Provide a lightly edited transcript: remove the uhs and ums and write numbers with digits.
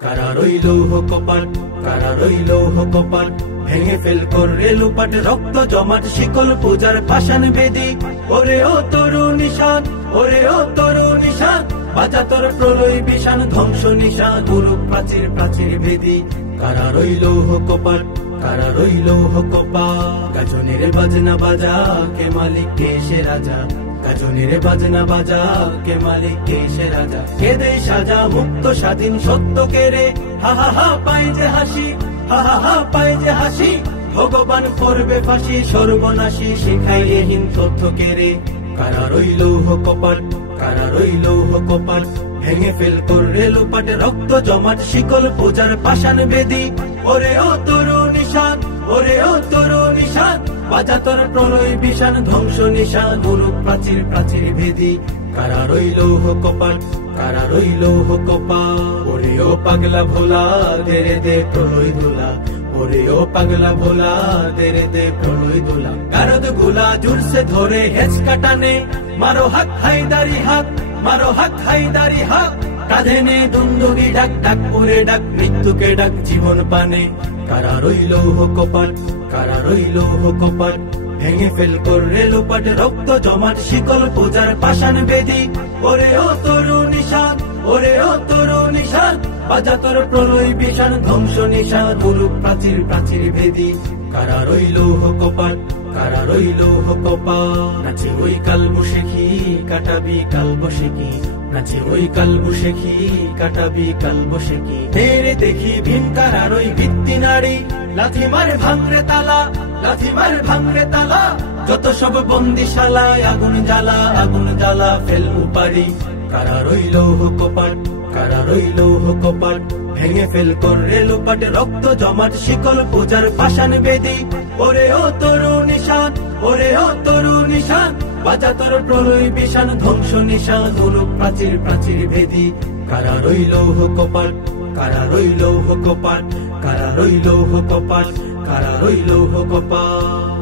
কারা রইল কপাট, কারা রইল কপাট, ভেঙে ফেল করে লুপাট, রক্ত জমাট শিকল পূজার পাষাণ বেদি। ওরে ও তরু নিশান, ওরে ও তরু নিশান, বাজা তোর প্রলয় বিষাণ, ধ্বংস নিশান, গুরু প্রাচীর প্রাচীর বেদি। কারা রইল কপাট, কারা রইল কপাট, গাজনের বাজনা বাজা, কে মালিক কে সে রাজা। গাজনের বাজনা বাজা, কে মালিক কে সে রাজা। কে দে সাজা মুক্ত স্বাধীন সত্য কে রে, হা হা হা পায় যে হাসি, হা হা হা পায় যে হাসি। ভগবান করবে ফাঁসি, সর্বনাশী শিখাইহীন তথ্য কে রে। কারা রইল কপাট, কারা রইল কপাট, ভেঙে ফেল করে লুপাট, রক্ত জমাট শিকল পূজার পাষাণ বেদি। ওরে ও তরু নিশান, ওরে ও তরু নিশান, বাজা তোর প্রলয় বিষাণ, ধ্বংস নিশান, গুরু প্রাচীর প্রাচীর ভেদি। কারা রইল কপাট, কারা রইল কপাট, ওরে ও পাগলা ভোলা, দে রে দে প্রলয় দোলা। ওরে ও পাগলা ভোলা, দে রে দে প্রলয় দোলা। গারদ গুলা জুড়ছে ধরে হেঁচকা টানে, মারো হাক হায়দারি হাক, মারো হাক হায়দারি হাক। কাঁধে নে দুন্দুবি ডাক, ডাক ওরে ডাক, মৃত্যুকে ডাক জীবন পানে। কারা রইল কপাট, কারা রইল কপাট, ভেঙে ফেল করে লুপাট, রক্ত জমাট শিকল পূজার পাষাণ বেদি। ওরে ও তরু নিশান, ওরে ও তরু নিশান, বাজা তোর প্রলয় বিষাণ, ধ্বংস নিশান, গুরু প্রাচীর প্রাচীর ভেদি। কারা রইল কপাট, কারা রইল কপাট, নাচে ওই কাল বসেখি, কাটাবি কাল বসেখি। নাচে ওই কাল বসেখি, কাটাবি কাল বসেখি। ফেরে দেখি ভীম কারার ওই ভিত্তি নারী, লাথি মার ভাঙরে তালা, লাথি মার ভাঙরে তালা। যত সব বন্দিশালায় আগুন জ্বালা, আগুন জ্বালা ফেল উপারি। কারা রইল কপাট, কারা রইল কপাট, ভেঙে ফেল করে লুপাট, রক্ত জমাট শিকল পূজার পাষাণ বেদি। ওরে ও তরু নিশান, ওরে ও তরু নিশান, বাজা তোর প্রলয় বিষাণ, ধ্বংস নিশান, গুরু প্রাচীর প্রাচীর ভেদি। কারা রইল কপাট, কারা রইল কপাট, কারা রইল কপাট, কারা রইল কপাট।